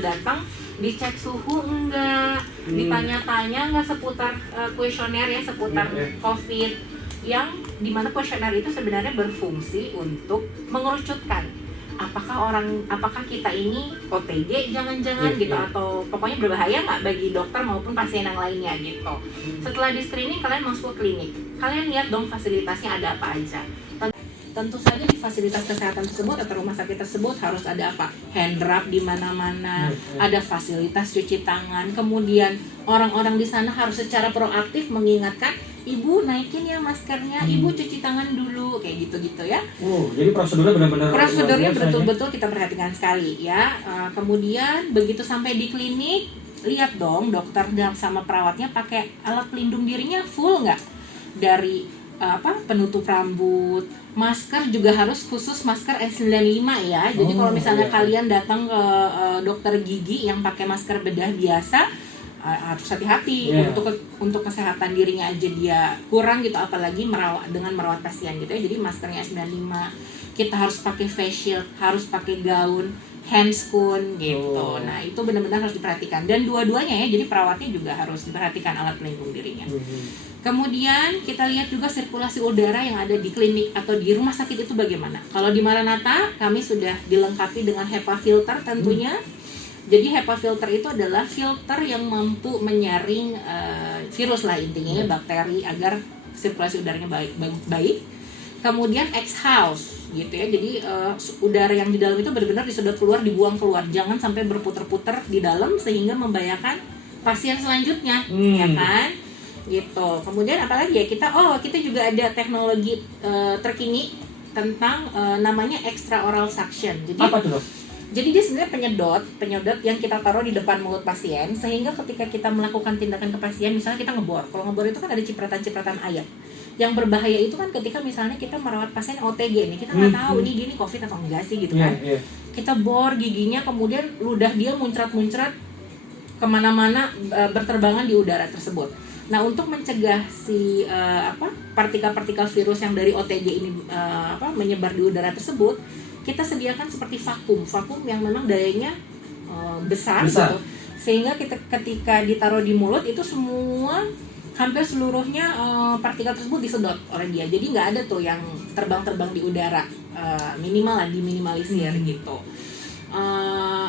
Datang dicek suhu enggak, ditanya-tanya enggak seputar kuesioner ya, seputar COVID, yang dimana kuesioner itu sebenarnya berfungsi untuk mengerucutkan apakah kita ini OTG jangan-jangan gitu, atau pokoknya berbahaya nggak bagi dokter maupun pasien yang lainnya gitu. Setelah di screening kalian masuk ke klinik, kalian lihat dong fasilitasnya ada apa aja. Tentu saja di fasilitas kesehatan tersebut atau rumah sakit tersebut harus ada apa? Hand rub di mana-mana, ada fasilitas cuci tangan. Kemudian orang-orang di sana harus secara proaktif mengingatkan, ibu naikin ya maskernya, ibu cuci tangan dulu, kayak gitu-gitu ya. Jadi prosedurnya benar-benar prosedurnya betul-betul kita perhatikan sekali ya. Kemudian begitu sampai di klinik, lihat dong dokter dan sama perawatnya pakai alat pelindung dirinya full nggak, dari penutup rambut, masker juga harus khusus masker N95 ya. Jadi kalau misalnya kalian datang ke dokter gigi yang pakai masker bedah biasa, harus hati-hati untuk kesehatan dirinya aja dia kurang gitu, apalagi dengan merawat pasien gitu ya. Jadi maskernya N95, kita harus pakai face shield, harus pakai gaun, handscoon gitu. Nah itu benar-benar harus diperhatikan, dan dua-duanya ya, jadi perawatnya juga harus diperhatikan alat pelindung dirinya. Kemudian kita lihat juga sirkulasi udara yang ada di klinik atau di rumah sakit itu bagaimana. Kalau di Maranatha kami sudah dilengkapi dengan HEPA filter tentunya. Jadi HEPA filter itu adalah filter yang mampu menyaring virus lah intinya, bakteri, agar sirkulasi udaranya baik. Kemudian exhaust gitu ya. Jadi udara yang di dalam itu benar-benar disedot keluar, dibuang keluar. Jangan sampai berputar-putar di dalam sehingga membahayakan pasien selanjutnya, ya kan? Gitu. Kemudian apalagi ya, kita juga ada teknologi terkini tentang namanya extra oral suction. Jadi apa tuh, Dok? Jadi dia sebenarnya penyedot yang kita taruh di depan mulut pasien, sehingga ketika kita melakukan tindakan ke pasien, misalnya kita ngebor. Kalau ngebor itu kan ada cipratan-cipratan air. Yang berbahaya itu kan ketika misalnya kita merawat pasien OTG nih, kita nggak tahu ini gini COVID atau enggak sih gitu kan. Kita bor giginya, kemudian ludah dia muncrat-muncrat kemana-mana, berterbangan di udara tersebut. Nah, untuk mencegah si partikel-partikel virus yang dari OTG ini menyebar di udara tersebut, kita sediakan seperti vakum yang memang dayanya besar gitu, sehingga ketika ditaruh di mulut itu semua hampir seluruhnya partikel tersebut disedot oleh dia. Jadi nggak ada tuh yang terbang-terbang di udara, minimal lah, diminimalisir gitu.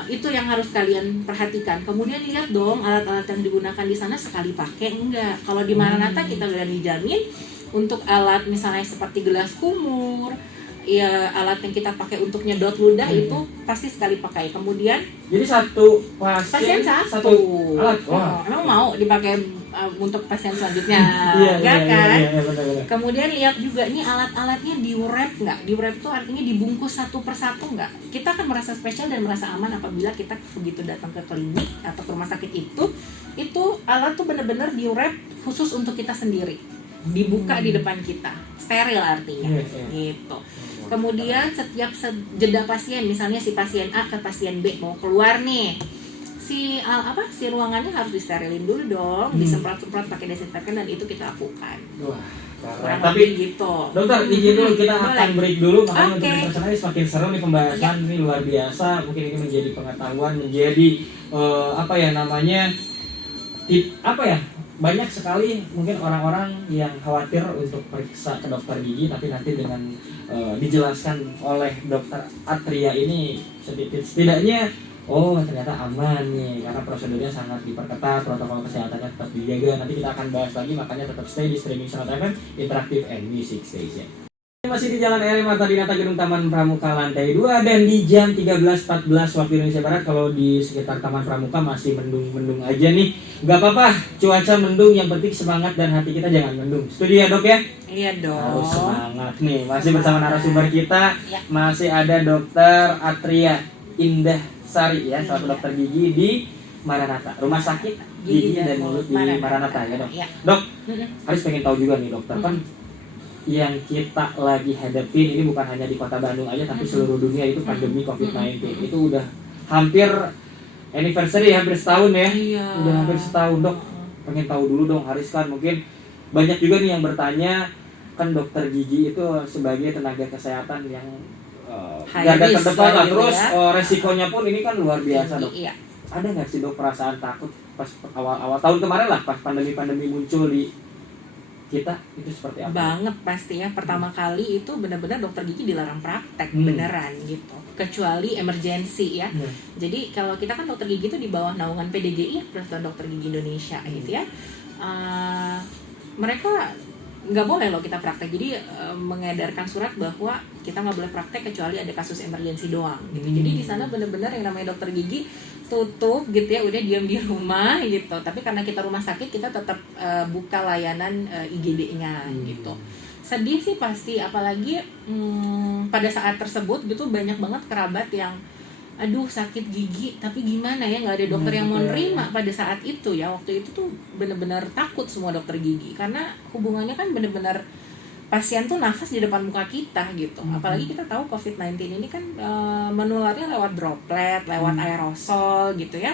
Itu yang harus kalian perhatikan. Kemudian lihat dong alat-alat yang digunakan di sana sekali pakai enggak. Kalau di Maranatha kita udah dijamin untuk alat misalnya seperti gelas kumur, ya alat yang kita pakai untuk nyedot ludah itu pasti sekali pakai. Kemudian jadi satu pasien satu alat. Emang mau dipakai untuk pasien selanjutnya, kan? Benar. Kemudian lihat juga nih alat-alatnya di wrap nggak? Di wrap itu artinya dibungkus satu persatu nggak? Kita akan merasa spesial dan merasa aman apabila kita begitu datang ke klinik atau ke rumah sakit itu alat tuh benar-benar di wrap khusus untuk kita sendiri, dibuka di depan kita, steril artinya, gitu. Kemudian setiap jeda pasien, misalnya si pasien A ke pasien B mau keluar nih, si ruangannya harus disterilin dulu dong, disemprot-semprot pakai desinfektan, dan itu kita lakukan. Tapi gitu. Dokter, izin dulu, kita akan break dulu, makanya untuk personalnya semakin seru nih pembahasan ini, luar biasa. Mungkin ini menjadi pengetahuan, menjadi banyak sekali mungkin orang-orang yang khawatir untuk periksa ke dokter gigi, tapi nanti dengan dijelaskan oleh dokter Atria ini setidaknya ternyata aman nih, karena prosedurnya sangat diperketat, protokol kesehatannya tetap dijaga. Nanti kita akan bahas lagi, makanya tetap stay di Streaming Sonat FM, Interactive and Music Station. Masih di Jalan RM Marta Dinata, Gedung Taman Pramuka lantai 2, dan di jam 13.14 waktu Indonesia Barat. Kalau di sekitar Taman Pramuka masih mendung-mendung aja nih, gak apa-apa, cuaca mendung, yang penting semangat dan hati kita jangan mendung. Setuju ya, Dok ya? Iya dong. Harus semangat nih. Masih bersama narasumber kita, masih ada Dokter Atria Indah Sari ya, selaku dokter gigi di Maranatha, Rumah Sakit Gigi dan Mulut di Maranatha ya dok. Ya. Dok, Haris pengen tahu juga nih dokter, kan yang kita lagi hadapin ini bukan hanya di kota Bandung aja tapi seluruh dunia, itu pandemi COVID-19. Itu udah hampir anniversary, hampir setahun ya. Iya. Udah hampir setahun dok. Pengen tahu dulu dong Haris, kan mungkin banyak juga nih yang bertanya, kan dokter gigi itu sebagai tenaga kesehatan yang garda terdepan lah, terus resikonya pun ini kan luar biasa dok. Iya. Ada nggak sih dok perasaan takut pas awal-awal tahun kemarin lah, pas pandemi muncul di kita, itu seperti apa? Banget pasti ya. Pertama kali itu benar-benar dokter gigi dilarang praktek beneran gitu, kecuali emergensi ya. Jadi kalau kita kan dokter gigi itu di bawah naungan PDGI, Persatuan Dokter Gigi Indonesia gitu ya. Mereka nggak boleh loh kita praktek, jadi mengedarkan surat bahwa kita nggak boleh praktek kecuali ada kasus emergensi doang gitu. Jadi di sana benar-benar yang namanya dokter gigi tutup gitu ya, udah diam di rumah gitu. Tapi karena kita rumah sakit, kita tetap buka layanan IGD-nya gitu. Sedih sih pasti, apalagi pada saat tersebut gitu banyak banget kerabat yang aduh sakit gigi, tapi gimana ya, nggak ada dokter yang mau nerima pada saat itu ya. Waktu itu tuh benar-benar takut semua dokter gigi, karena hubungannya kan benar-benar pasien tuh nafas di depan muka kita gitu. Apalagi kita tahu COVID-19 ini kan menularnya lewat droplet, lewat aerosol gitu ya.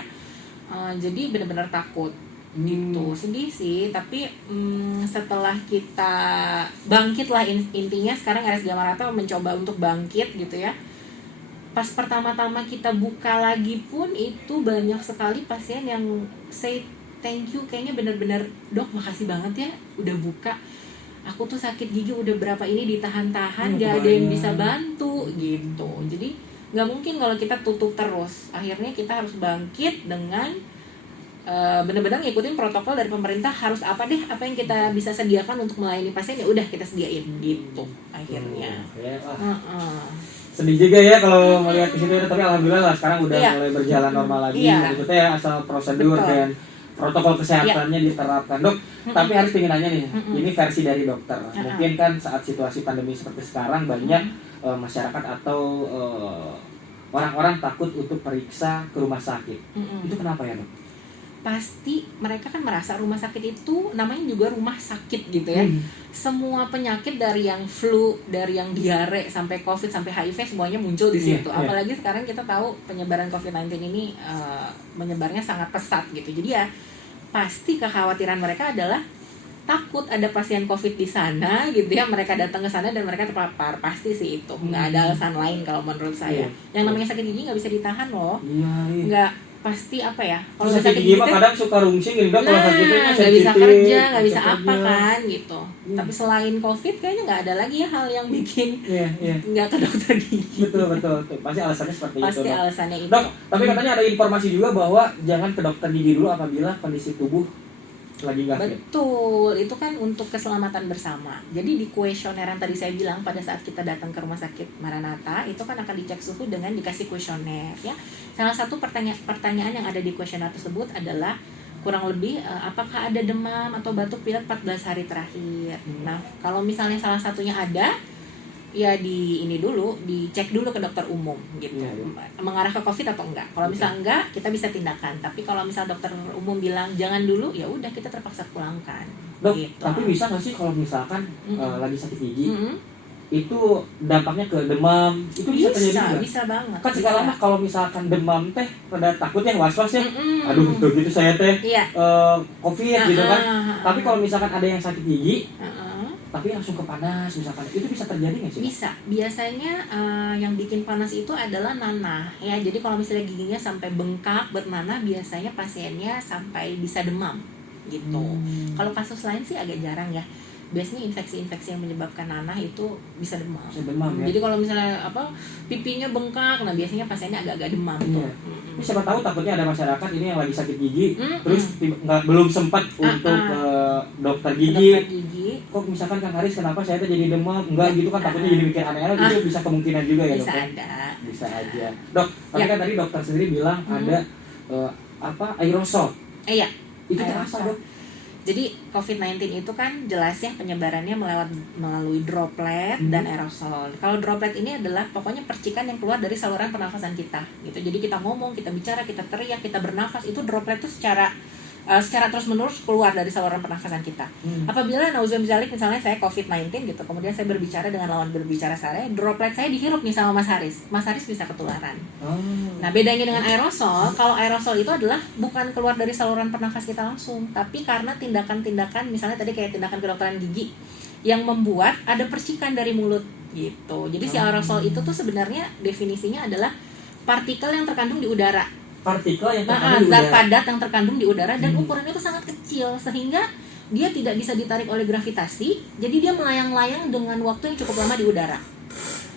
Jadi benar-benar takut gitu. Sedih sih, tapi setelah kita bangkit lah, intinya sekarang RSG Maranatha mencoba untuk bangkit gitu ya. Pas pertama-tama kita buka lagi pun itu banyak sekali pasien yang say thank you, kayaknya benar-benar dok makasih banget ya udah buka. Aku tuh sakit gigi udah berapa ini ditahan-tahan, gak ada yang bisa bantu gitu. Jadi nggak mungkin kalau kita tutup terus. Akhirnya kita harus bangkit dengan benar-benar ngikutin protokol dari pemerintah. Harus apa yang kita bisa sediakan untuk melayani pasien, ya udah kita sediain gitu akhirnya. Sedih juga ya kalau melihat di situ, tapi alhamdulillah lah sekarang udah mulai berjalan normal lagi. Itu ya asal prosedur dan protokol kesehatannya diterapkan dok. Tapi harus pengen nanya nih, ini versi dari dokter. Mungkin kan saat situasi pandemi seperti sekarang banyak masyarakat atau orang-orang takut untuk periksa ke rumah sakit. Itu kenapa ya dok? Pasti mereka kan merasa rumah sakit itu namanya juga rumah sakit gitu ya. Semua penyakit dari yang flu, dari yang diare sampai COVID sampai HIV semuanya muncul di situ. Apalagi sekarang kita tahu penyebaran COVID-19 ini menyebarnya sangat pesat gitu. Jadi ya pasti kekhawatiran mereka adalah takut ada pasien COVID di sana gitu ya. Mereka datang ke sana dan mereka terpapar. Pasti sih itu. Nggak ada alasan lain kalau menurut saya. Yang namanya sakit gigi nggak bisa ditahan loh. Nggak, pasti apa ya, kalau sakit gigi mah kadang suka rungsing gitu dok. Kalau sakit gigi nggak bisa kerja, nggak bisa apa kan gitu. Tapi selain COVID kayaknya nggak ada lagi ya hal yang bikin nggak ke dokter gigi. Betul. Pasti alasannya seperti itu. Pasti alasannya itu. Dok, tapi katanya ada informasi juga bahwa jangan ke dokter gigi dulu apabila kondisi tubuh lagi nggak fit. Betul, itu kan untuk keselamatan bersama. Jadi di kuesioner yang tadi saya bilang, pada saat kita datang ke rumah sakit Maranatha itu kan akan dicek suhu dengan dikasih kuesioner ya. Salah satu pertanyaan yang ada di kuesioner tersebut adalah kurang lebih apakah ada demam atau batuk pilek 14 hari terakhir. Nah, kalau misalnya salah satunya ada, ya dicek dulu ke dokter umum gitu, mengarah ke COVID atau enggak. Kalau misalnya enggak, kita bisa tindakan. Tapi kalau misal dokter umum bilang jangan dulu, ya udah kita terpaksa pulangkan. Dok, gitu. tapi bisa nggak sih kalau misalkan lagi sakit gigi, itu dampaknya ke demam, itu bisa terjadi nggak? Bisa banget. Kan sekarang mah kalau misalkan demam teh pada takut ya, was-was ya. Aduh, begitu saya teh COVID gitu kan. Tapi kalau misalkan ada yang sakit gigi, tapi langsung ke panas misalkan, itu bisa terjadi nggak sih? Bisa. Biasanya yang bikin panas itu adalah nanah ya. Jadi kalau misalnya giginya sampai bengkak bernanah, biasanya pasiennya sampai bisa demam gitu. Kalau kasus lain sih agak jarang ya. Biasanya infeksi-infeksi yang menyebabkan nanah itu bisa demam. Ya? Jadi kalau misalnya pipinya bengkak, nah biasanya pasiennya agak-agak demam tuh. Tapi siapa tahu takutnya ada masyarakat ini yang lagi sakit gigi, terus belum sempat untuk dokter gigi. Kok misalkan Kang Haris kenapa saya tuh jadi demam? Enggak gitu kan, takutnya jadi mikir aneh-aneh, itu bisa kemungkinan juga ya dok? Bisa aja. Dok, tapi kan tadi dokter sendiri bilang ada aerosol. Iya. Itu terasa dok? Jadi COVID-19 itu kan jelasnya penyebarannya melalui droplet dan aerosol. Kalau droplet ini adalah pokoknya percikan yang keluar dari saluran pernafasan kita gitu. Jadi kita ngomong, kita bicara, kita teriak, kita bernafas, itu droplet itu secara terus-menerus keluar dari saluran pernafasan kita. Apabila nauzubillah misalnya saya COVID-19 gitu, kemudian saya berbicara dengan lawan berbicara saya, droplet saya dihirup nih sama Mas Haris bisa ketularan. Nah, bedanya dengan aerosol, kalau aerosol itu adalah bukan keluar dari saluran pernafas kita langsung, tapi karena tindakan-tindakan, misalnya tadi kayak tindakan kedokteran gigi yang membuat ada percikan dari mulut gitu. Jadi si aerosol itu tuh sebenarnya definisinya adalah partikel yang terkandung di udara. Zat padat yang terkandung di udara dan ukurannya itu sangat kecil sehingga dia tidak bisa ditarik oleh gravitasi, jadi dia melayang-layang dengan waktu yang cukup lama di udara.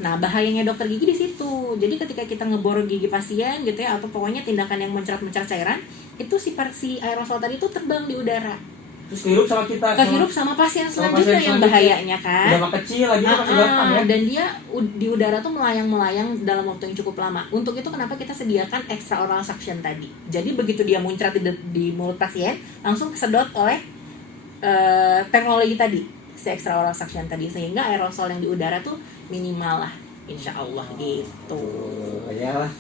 Nah, bahayanya dokter gigi di situ. Jadi ketika kita ngebor gigi pasien gitu ya, atau pokoknya tindakan yang mencerat-mencerat cairan, itu si aerosol tadi itu terbang di udara. Terus kehirup sama pasien selanjutnya yang bahayanya kan. Udah kecil lagi masih gampang ya. Dan dia di udara tuh melayang-melayang dalam waktu yang cukup lama. Untuk itu kenapa kita sediakan extra oral suction tadi. Jadi begitu dia muncrat di mulut pasien, langsung kesedot oleh teknologi tadi, si extra oral suction tadi, sehingga aerosol yang di udara tuh minimal lah, insya Allah gitu. Ya lah.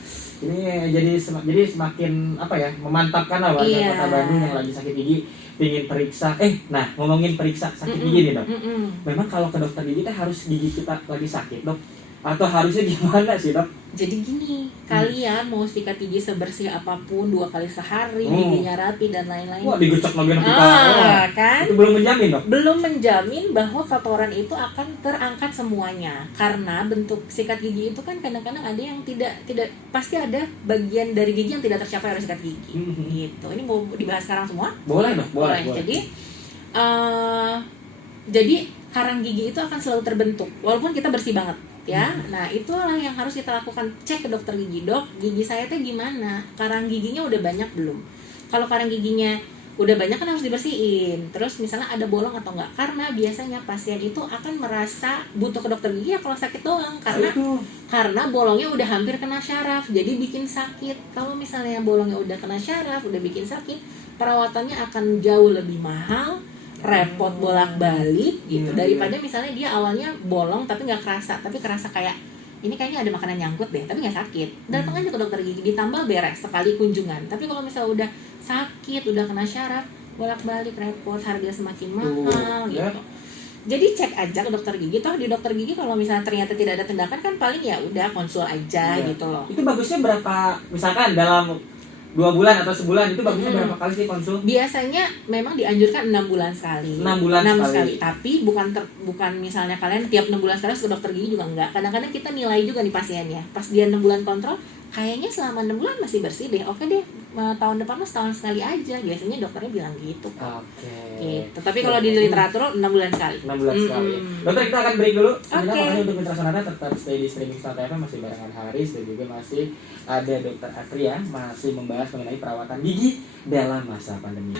Ini jadi semakin apa ya, memantapkan lah warga Kota Bandung yang lagi sakit gigi pingin periksa. Ngomongin periksa sakit gigi nih dok. Memang kalau ke dokter gigi harus gigi kita lagi sakit dok? Atau harusnya gimana sih dok? Jadi gini, kalian mau sikat gigi sebersih apapun 2 kali sehari, giginya rapi dan lain-lain. Wah, digocok lagi kita. Kan? Itu belum menjamin dok? Belum menjamin bahwa kotoran itu akan terangkat semuanya. Karena bentuk sikat gigi itu kan kadang-kadang ada yang tidak pasti ada bagian dari gigi yang tidak tercapai oleh sikat gigi. Gitu. Ini mau dibahas sekarang semua? Boleh dok, boleh. Jadi karang gigi itu akan selalu terbentuk walaupun kita bersih banget. Ya, nah itulah yang harus kita lakukan, cek ke dokter gigi. Dok, gigi saya teh gimana? Karang giginya udah banyak belum? Kalau karang giginya udah banyak kan harus dibersihin. Terus misalnya ada bolong atau enggak? Karena biasanya pasien itu akan merasa butuh ke dokter gigi ya kalau sakit doang, karena bolongnya udah hampir kena syaraf, jadi bikin sakit. Kalau misalnya bolongnya udah kena syaraf, udah bikin sakit, perawatannya akan jauh lebih mahal, repot bolak-balik gitu, daripada misalnya dia awalnya bolong tapi nggak kerasa, tapi kerasa kayak ini kayaknya ada makanan nyangkut deh tapi nggak sakit, datang aja ke dokter gigi, ditambah beres sekali kunjungan. Tapi kalau misalnya udah sakit, udah kena syaraf, bolak-balik repot, harga semakin mahal gitu. Jadi cek aja ke dokter gigi. Toh di dokter gigi kalau misalnya ternyata tidak ada tindakan kan paling ya udah konsul aja gitu loh. Itu bagusnya berapa, misalkan dalam 2 bulan atau sebulan itu bagusnya berapa kali sih konsul? Biasanya memang dianjurkan 6 bulan sekali. 6 bulan sekali. Tapi bukan misalnya kalian tiap 6 bulan sekali ke dokter gigi juga enggak. Kadang-kadang kita nilai juga nih pasiennya. Pas dia 6 bulan kontrol, kayaknya selama 6 bulan masih bersih deh. Oke deh, tahun depan mas setahun sekali aja. Biasanya dokternya bilang gitu. Oke. Gitu. Tapi kalau di literatur 6 bulan sekali. 6 bulan sekali. Dokter, kita akan break dulu. Makanya untuk Mitra Sonata tetap stay di streaming Sonata FM, masih barengan Haris dan juga masih ada Dokter Atria masih membahas mengenai perawatan gigi dalam masa pandemi.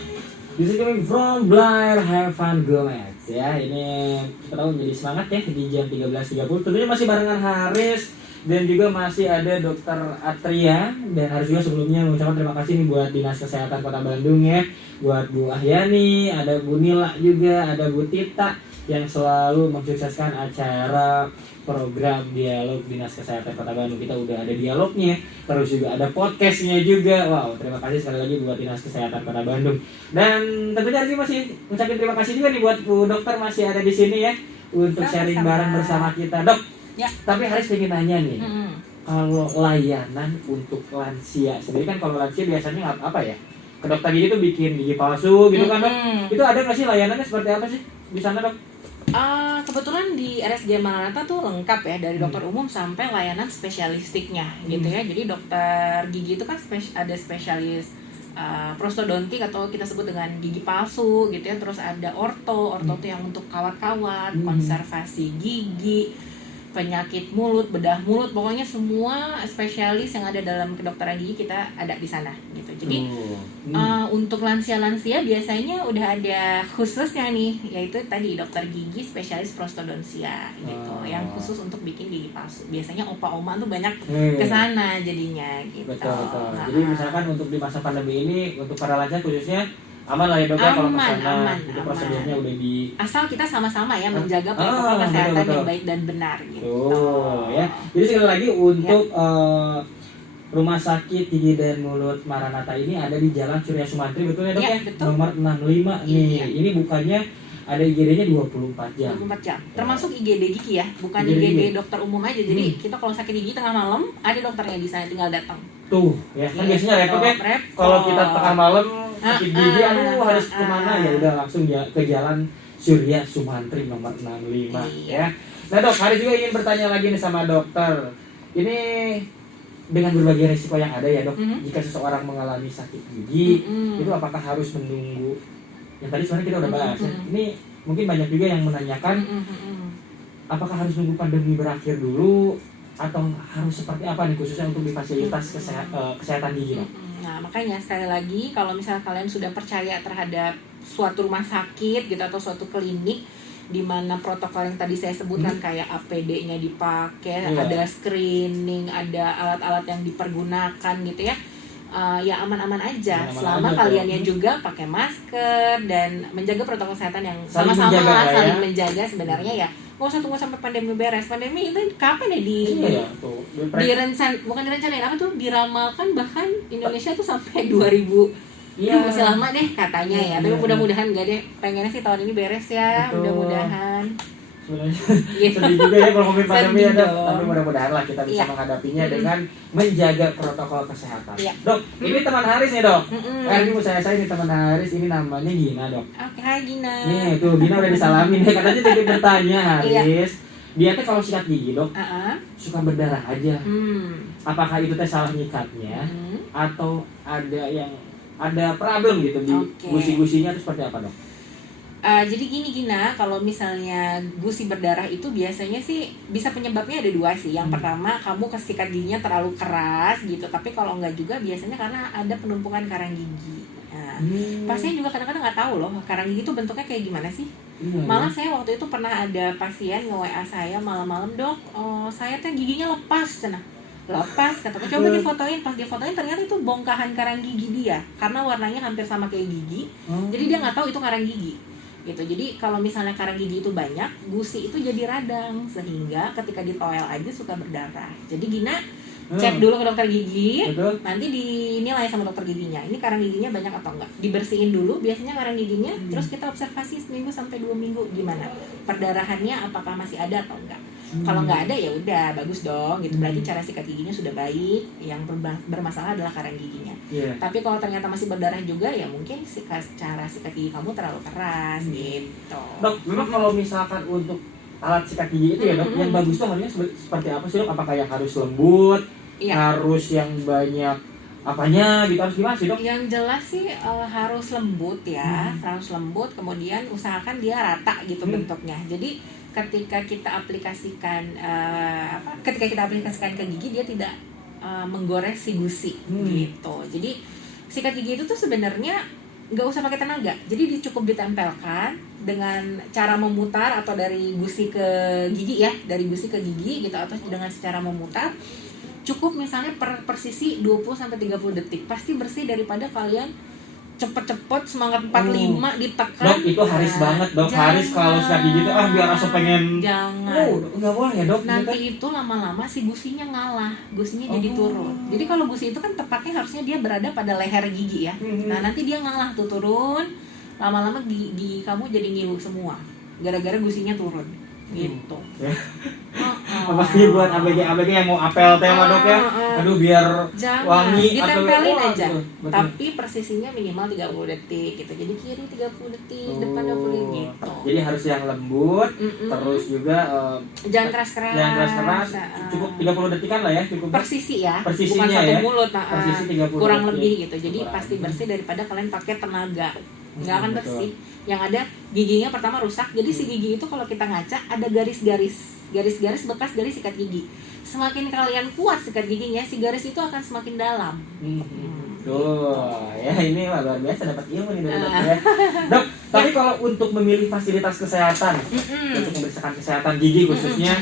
This is coming from Blair Heaven Gomez ya. Ini kita tahu menjadi semangat ya di jam 13.30. Tentunya masih barengan Haris dan juga masih ada Dokter Atria. Dan harus juga sebelumnya mengucapkan terima kasih nih buat Dinas Kesehatan Kota Bandung ya, buat Bu Ahyani, ada Bu Nila juga, ada Bu Tita yang selalu mensukseskan acara program dialog Dinas Kesehatan Kota Bandung. Kita udah ada dialognya, terus juga ada podcastnya juga. Wow, terima kasih sekali lagi buat Dinas Kesehatan Kota Bandung. Dan tentunya lagi masih ucapin terima kasih juga nih buat Bu Dokter masih ada di sini ya untuk sharing bareng bersama kita. Dok, ya. Tapi Haris pengen nanya nih, kalau layanan untuk lansia sendiri kan, kalau lansia biasanya apa ya? Ke dokter gigi tuh bikin gigi palsu gitu kan dok? Itu ada nggak sih layanannya seperti apa sih di sana dok? Kebetulan di RSJ Maranatha tuh lengkap ya, dari dokter umum sampai layanan spesialistiknya gitu ya. Jadi dokter gigi itu kan ada spesialis prostodontik atau kita sebut dengan gigi palsu gitu ya. Terus ada orto tuh yang untuk kawat-kawat, konservasi gigi, penyakit mulut, bedah mulut, pokoknya semua spesialis yang ada dalam kedokteran gigi kita ada di sana gitu. Jadi untuk lansia-lansia biasanya udah ada khususnya nih, yaitu tadi dokter gigi spesialis prostodontia gitu, yang khusus untuk bikin gigi palsu. Biasanya opa-oma tuh banyak kesana jadinya gitu. Betul. Jadi misalkan untuk di masa pandemi ini untuk para lansia khususnya aman lah ya dok ya kalau Aman, kesana aman, itu aman. prosedurnya udah di Asal kita sama-sama ya menjaga protokol betul, kesehatan betul. yang baik dan benar gitu. tuh ya. Jadi sekali lagi untuk Rumah Sakit Gigi dan Mulut Maranatha ini ada di Jalan Surya Sumantri, betul ya dok Iya, ya? betul. Nomor 65 nih. Iya. Ini bukannya ada IGD-nya 24 jam. 24 jam. Termasuk IGD gigi ya, bukan IGD IGD gigi. dokter umum aja. Jadi kita kalau sakit gigi tengah malam ada dokternya di sana, tinggal datang. Tuh, ya kan biasanya repot ya. Repot. Kalau kita tengah malam sakit gigi, aduh harus ah, kemana ah. ya udah langsung ke Jalan Surya Sumantri nomor 65 ya. Iya. Nah dok, hari juga ingin bertanya lagi nih sama dokter. Ini dengan berbagai risiko yang ada ya dok, jika seseorang mengalami sakit gigi, itu apakah harus menunggu? Yang tadi sebenarnya kita udah bahas. Ya. Ini mungkin banyak juga yang menanyakan, apakah harus nunggu pandemi berakhir dulu atau harus seperti apa nih khususnya untuk di fasilitas kesehatan gigi dok? Nah makanya sekali lagi kalau misalnya kalian sudah percaya terhadap suatu rumah sakit gitu atau suatu klinik di mana protokol yang tadi saya sebutkan kayak APD-nya dipakai, ada screening, ada alat-alat yang dipergunakan gitu ya. Ya aman-aman aja selama kaliannya juga pakai masker dan menjaga protokol kesehatan yang sama-sama saling menjaga sebenarnya ya. Nggak usah tunggu sampai pandemi beres. Pandemi itu kapan ya bukan direncanain apa tuh, diramalkan bahkan Indonesia tuh sampai 2000. Iya, masih lama deh katanya ya. Tapi mudah-mudahan enggak deh. Pengennya sih tahun ini beres ya. Betul. Mudah-mudahan. Sebenarnya sedih juga ya kalau ngomongin pandemi ya dok. Tapi mudah-mudahan lah kita bisa menghadapinya dengan menjaga protokol kesehatan. Dok, ini teman Haris nih dok. Ini mau saya ini teman Haris, ini namanya Gina dok. Oke, hai Gina. Nih tuh Gina udah disalamin nih. Katanya tadi bertanya Haris. Dia tuh kalau sikat gigi dok, suka berdarah aja. Apakah itu teh salah nyikatnya atau ada problem gitu di gusi-gusinya itu seperti apa dok? Jadi gini Gina, kalau misalnya gusi berdarah itu biasanya sih bisa penyebabnya ada dua sih. Yang pertama kamu kesikat giginya terlalu keras gitu, tapi kalau enggak juga biasanya karena ada penumpukan karang gigi. Nah, pasien juga kadang-kadang nggak tahu loh karang gigi itu bentuknya kayak gimana sih. Malah saya waktu itu pernah ada pasien nge-WA saya malam-malam, dok, saya tuh giginya lepas, lepas kataku, coba difotoin. Pas difotoin ternyata itu bongkahan karang gigi dia karena warnanya hampir sama kayak gigi. Jadi dia nggak tahu itu karang gigi gitu. Jadi kalau misalnya karang gigi itu banyak, gusi itu jadi radang sehingga ketika ditoel aja suka berdarah. Jadi Gina cek dulu ke dokter gigi. Nanti dinilai sama dokter giginya ini karang giginya banyak atau enggak. Dibersihin dulu biasanya karang giginya. Terus kita observasi seminggu sampai 2 minggu gimana perdarahannya, apakah masih ada atau enggak. Kalau nggak ada ya udah bagus dong gitu, berarti cara sikat giginya sudah baik. Yang bermasalah adalah karang giginya. Tapi kalau ternyata masih berdarah juga ya mungkin cara sikat gigi kamu terlalu keras gitu. Dok, memang kalau misalkan untuk alat sikat gigi itu ya dok, yang bagus tuh harusnya seperti apa sih dok? Apakah yang harus lembut, harus yang banyak apanya gitu, harus gimana sih dok? Yang jelas sih harus lembut ya, harus lembut. Kemudian usahakan dia rata gitu bentuknya. Jadi ketika kita aplikasikan ke gigi dia tidak menggores si gusi gitu. Jadi sikat gigi itu tuh sebenarnya nggak usah pakai tenaga. Jadi cukup ditempelkan dengan cara memutar atau dari gusi ke gigi ya, dari gusi ke gigi gitu, atau dengan secara memutar. Cukup misalnya per sisi 20-30 detik. Pasti bersih daripada kalian cepet-cepet semangat 45 ditekan. Dok, itu Haris banget dok. Haris kalau sikat gigi itu biar rasa pengen. Jangan. Nggak boleh ya dok. Nanti itu lama-lama si gusinya ngalah, gusinya jadi turun. Jadi kalau gusi itu kan tepatnya harusnya dia berada pada leher gigi ya. Nah nanti dia ngalah tuh turun, lama-lama gigi kamu jadi ngilu semua, gara-gara gusinya turun. Gitu. Apalagi buat ABG yang mau apel tema dok ya. Aduh biar wangi ditempelin aja. Tapi persisinya minimal 30 detik gitu. Jadi kiri 30 detik, depan 20 gitu. Jadi harus yang lembut, terus juga jangan keras-keras. Jangan keras-keras. Cukup 30 detikan lah ya, cukup. Persisi ya. Persisinya bukan satu ya. mulut, Persisi 30 kurang detik. lebih gitu. Jadi pasti bersih daripada kalian pakai tenaga. Nggak akan bersih. Yang ada giginya pertama rusak. Jadi si gigi itu kalau kita ngaca ada garis-garis bekas dari sikat gigi. Semakin kalian kuat sikat giginya, si garis itu akan semakin dalam. Tuh, ya ini luar biasa dapat ilmu nih dari dokter ya. Dok, tapi kalau untuk memilih fasilitas kesehatan, untuk memeriksakan kesehatan gigi khususnya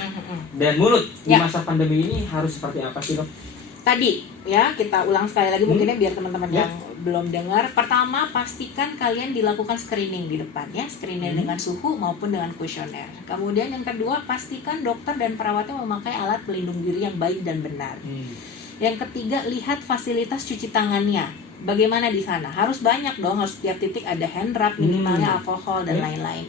dan mulut di masa pandemi ini harus seperti apa sih dok? Tadi ya kita ulang sekali lagi mungkin ya biar teman-teman Ya. yang belum dengar. Pertama, pastikan kalian dilakukan screening di depan ya, screening dengan suhu maupun dengan kuesioner. Kemudian yang kedua, pastikan dokter dan perawatnya memakai alat pelindung diri yang baik dan benar. Yang ketiga, lihat fasilitas cuci tangannya. Bagaimana di sana? Harus banyak dong, harus setiap titik ada hand rub, minimalnya alkohol dan lain-lain.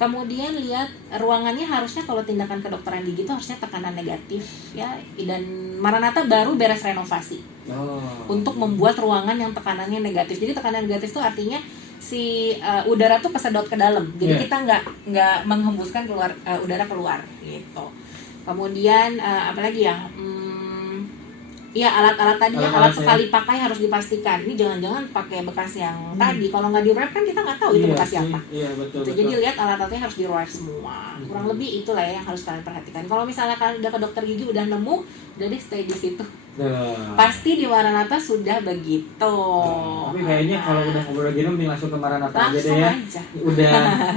Kemudian lihat ruangannya, harusnya kalau tindakan kedokteran gigi itu harusnya tekanan negatif ya, dan Maranatha baru beres renovasi untuk membuat ruangan yang tekanannya negatif. Jadi tekanan negatif itu artinya si udara tuh kesedot ke dalam, jadi kita nggak menghembuskan keluar udara keluar gitu. Kemudian apalagi ya, ya alat-alat tadi ya, alat sekali pakai harus dipastikan. Ini jangan-jangan pakai bekas yang tadi. Kalau nggak di-wrap kan kita nggak tahu itu bekas siapa. Iya, betul. Jadi lihat alat-alatnya harus di-wrap semua. Kurang lebih itulah ya yang harus kalian perhatikan. Kalau misalnya kalian udah ke dokter gigi udah nemu, udah deh stay di situ. Pasti di Maranatha sudah begitu. Tapi kayaknya kalau udah ngobrol gini mending langsung ke Maranatha aja deh ya. Aja.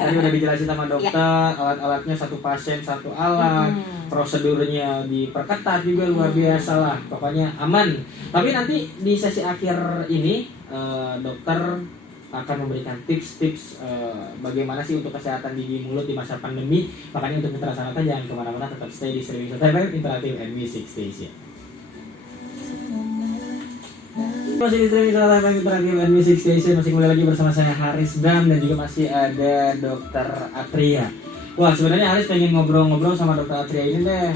Tadi udah dijelasin sama dokter, alat-alatnya satu pasien satu alat, prosedurnya diperketat juga luar biasa lah. Pokoknya aman. Tapi nanti di sesi akhir ini dokter akan memberikan tips-tips bagaimana sih untuk kesehatan gigi mulut di masa pandemi. Makanya untuk mitra Sanata jangan kemana-mana, tetap stay di Streaming Entertainment Interactive and Music Station. Masih di Streaming Entertainment Interactive and Music Station, masih kembali lagi bersama saya Haris Bram dan juga masih ada Dokter Atria. Wah, sebenarnya Haris pengen ngobrol-ngobrol sama Dokter Atria ini deh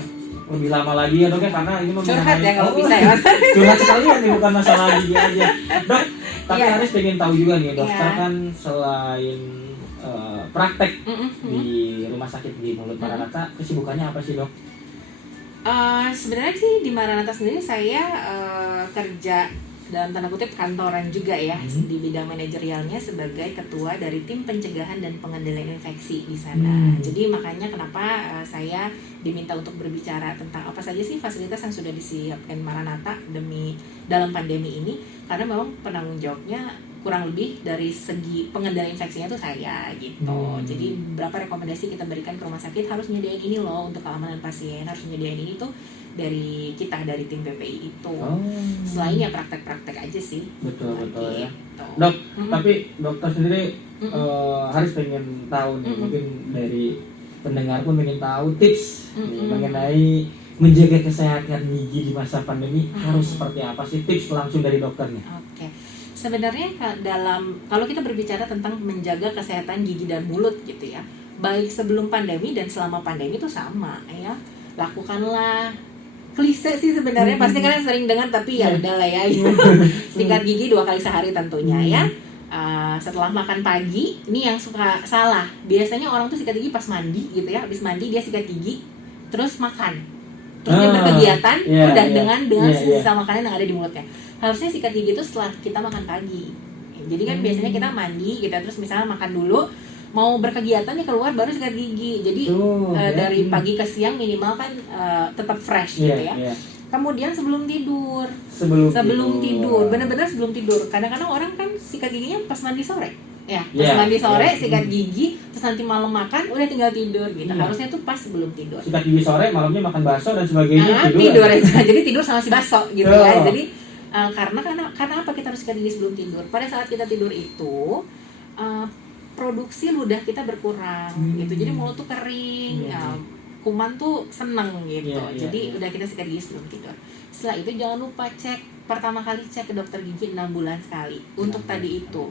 lebih lama lagi ya dok ya, karena ini curhat ya kalau bisa ya. Curhat sekalian nih, bukan masalah gigi aja dok. Tapi Haris pengen tahu juga nih, dokter kan selain praktek di rumah sakit gigi mulut Maranatha, kesibukannya apa sih dok? Sebenarnya sih di Maranatha sendiri saya kerja dalam tanda kutip kantoran juga ya, di bidang manajerialnya sebagai ketua dari tim pencegahan dan pengendalian infeksi di sana. Jadi makanya kenapa saya diminta untuk berbicara tentang apa saja sih fasilitas yang sudah disiapkan Maranatha dalam pandemi ini, karena memang penanggung jawabnya kurang lebih dari segi pengendalian infeksinya tuh saya gitu. Jadi berapa rekomendasi kita berikan ke rumah sakit, harus nyediain ini loh untuk keamanan pasien, harus nyediain ini tuh dari kita, dari tim PPI itu. Selain ya praktek-praktek aja sih. Betul ya. Dok, tapi dokter sendiri Haris pengen tahu nih, mungkin dari pendengar pun pengen tahu tips mengenai menjaga kesehatan gigi di masa pandemi harus seperti apa sih, tips langsung dari dokternya? Oke. Sebenarnya kalau kita berbicara tentang menjaga kesehatan gigi dan mulut gitu ya, baik sebelum pandemi dan selama pandemi itu sama ya. Lakukanlah, klise sih sebenarnya, pasti kalian sering dengar, tapi ya udahlah ya. Sikat gigi 2 kali sehari tentunya ya. Setelah makan pagi, ini yang suka salah. Biasanya orang tuh sikat gigi pas mandi gitu ya. Habis mandi dia sikat gigi, terus makan. Terus dia berkegiatan udah dengan sisa makanan yang ada di mulutnya. Harusnya sikat gigi itu setelah kita makan pagi. Jadi kan biasanya kita mandi gitu, terus misalnya makan dulu, mau berkegiatan nih keluar baru sikat gigi. Jadi dari pagi ke siang minimal kan tetap fresh gitu ya. Kemudian sebelum tidur, benar-benar sebelum tidur. Kadang-kadang orang kan sikat giginya pas mandi sore. Ya, pas mandi sore sikat gigi, terus nanti malam makan udah tinggal tidur gitu. Harusnya tuh pas sebelum tidur. Sikat gigi sore, malamnya makan bakso dan sebagainya. Tidur aja. Jadi tidur sama si bakso gitu ya. Jadi karena apa kita harus sikat gigi sebelum tidur? Pada saat kita tidur itu produksi ludah kita berkurang gitu. Jadi mulut tuh kering, kuman tuh seneng gitu. Jadi udah kita sikat gigi sebelum tidur. Setelah itu jangan lupa pertama kali cek ke dokter gigi 6 bulan sekali untuk tadi itu.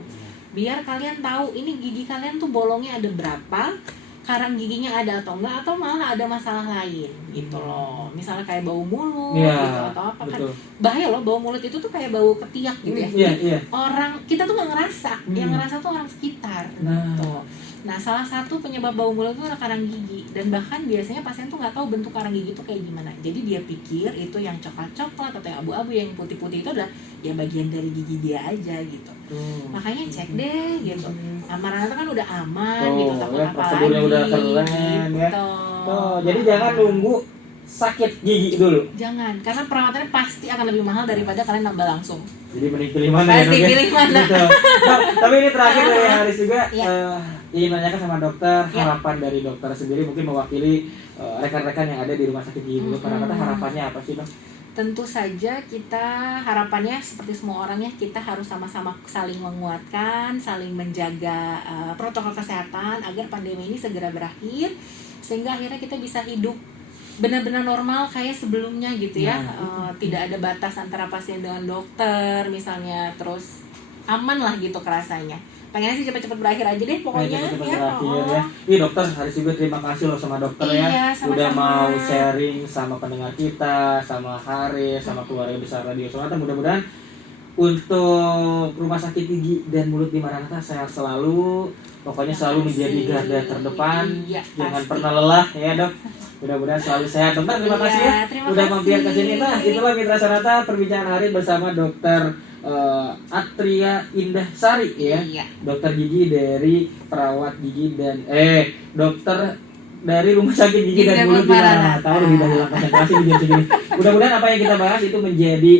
Biar kalian tahu ini gigi kalian tuh bolongnya ada berapa, karang giginya ada atau enggak, atau malah ada masalah lain gitu loh. Misalnya kayak bau mulut gitu atau apa kan. Bahaya loh, bau mulut itu tuh kayak bau ketiak gitu ya. Orang kita tuh nggak ngerasa, yang ngerasa tuh orang sekitar gitu. Nah, salah satu penyebab bau mulut itu adalah karang gigi, dan bahkan biasanya pasien tuh nggak tahu bentuk karang gigi itu kayak gimana. Jadi dia pikir itu yang coklat-coklat atau yang abu-abu, yang putih-putih itu adalah ya bagian dari gigi dia aja gitu. Makanya cek deh gitu. Maranatha kan udah aman gitu, takut apa lagi udah keren gitu. Jadi jangan nunggu sakit gigi dulu. Jangan, karena perawatannya pasti akan lebih mahal daripada kalian nambah langsung. Jadi mending pilih mana pasti ya? Pilih mana. Tapi ini terakhir dari Haris juga ingin menanyakan sama dokter, harapan dari dokter sendiri mungkin mewakili rekan-rekan yang ada di rumah sakit gigi mulut Maranatha, harapannya apa sih dok? tentu saja kita harapannya seperti semua orang ya, kita harus sama-sama saling menguatkan, saling menjaga protokol kesehatan agar pandemi ini segera berakhir, sehingga akhirnya kita bisa hidup benar-benar normal kayak sebelumnya gitu ya. Tidak ada batas antara pasien dengan dokter misalnya, terus aman lah gitu kerasanya. Pengennya sih cepet-cepet berakhir aja deh pokoknya cepet-cepet ya. berakhir ya. Ih dokter, hari juga terima kasih loh sama dokter Iya, ya, sama-sama. udah mau sharing sama pendengar kita, sama Haris, sama keluarga besar Radio Sonata. Mudah-mudahan untuk Rumah Sakit Gigi dan Mulut di Maranatha sehat selalu, pokoknya selalu menjadi garda terdepan. Iya, Jangan pasti. pernah lelah ya dok. Mudah-mudahan selalu sehat. Dokter, terima kasih ya Terima udah kasih. mampir ke sini. Nah, itulah Mitra Sonata perbincangan hari bersama Dokter Atria Indah Sari ya. Iya. Dokter gigi dari perawat gigi dan dokter dari Rumah Sakit Gigi dan Mulut di Maranatha. Tahu udah hilang konsentrasi di jam segini. Mudah-mudahan apa yang kita bahas itu menjadi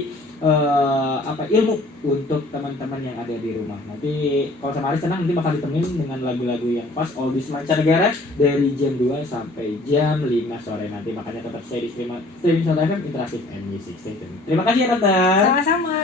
ilmu untuk teman-teman yang ada di rumah. Nanti kalau sama Aris tenang, nanti bakal ditemenin dengan lagu-lagu yang pas oldies mancanegara dari jam 2 sampai jam 5 sore nanti. Makanya tetap stay di streaming Sonata FM, interaktif and music station. Terima kasih ya dokter. Sama-sama.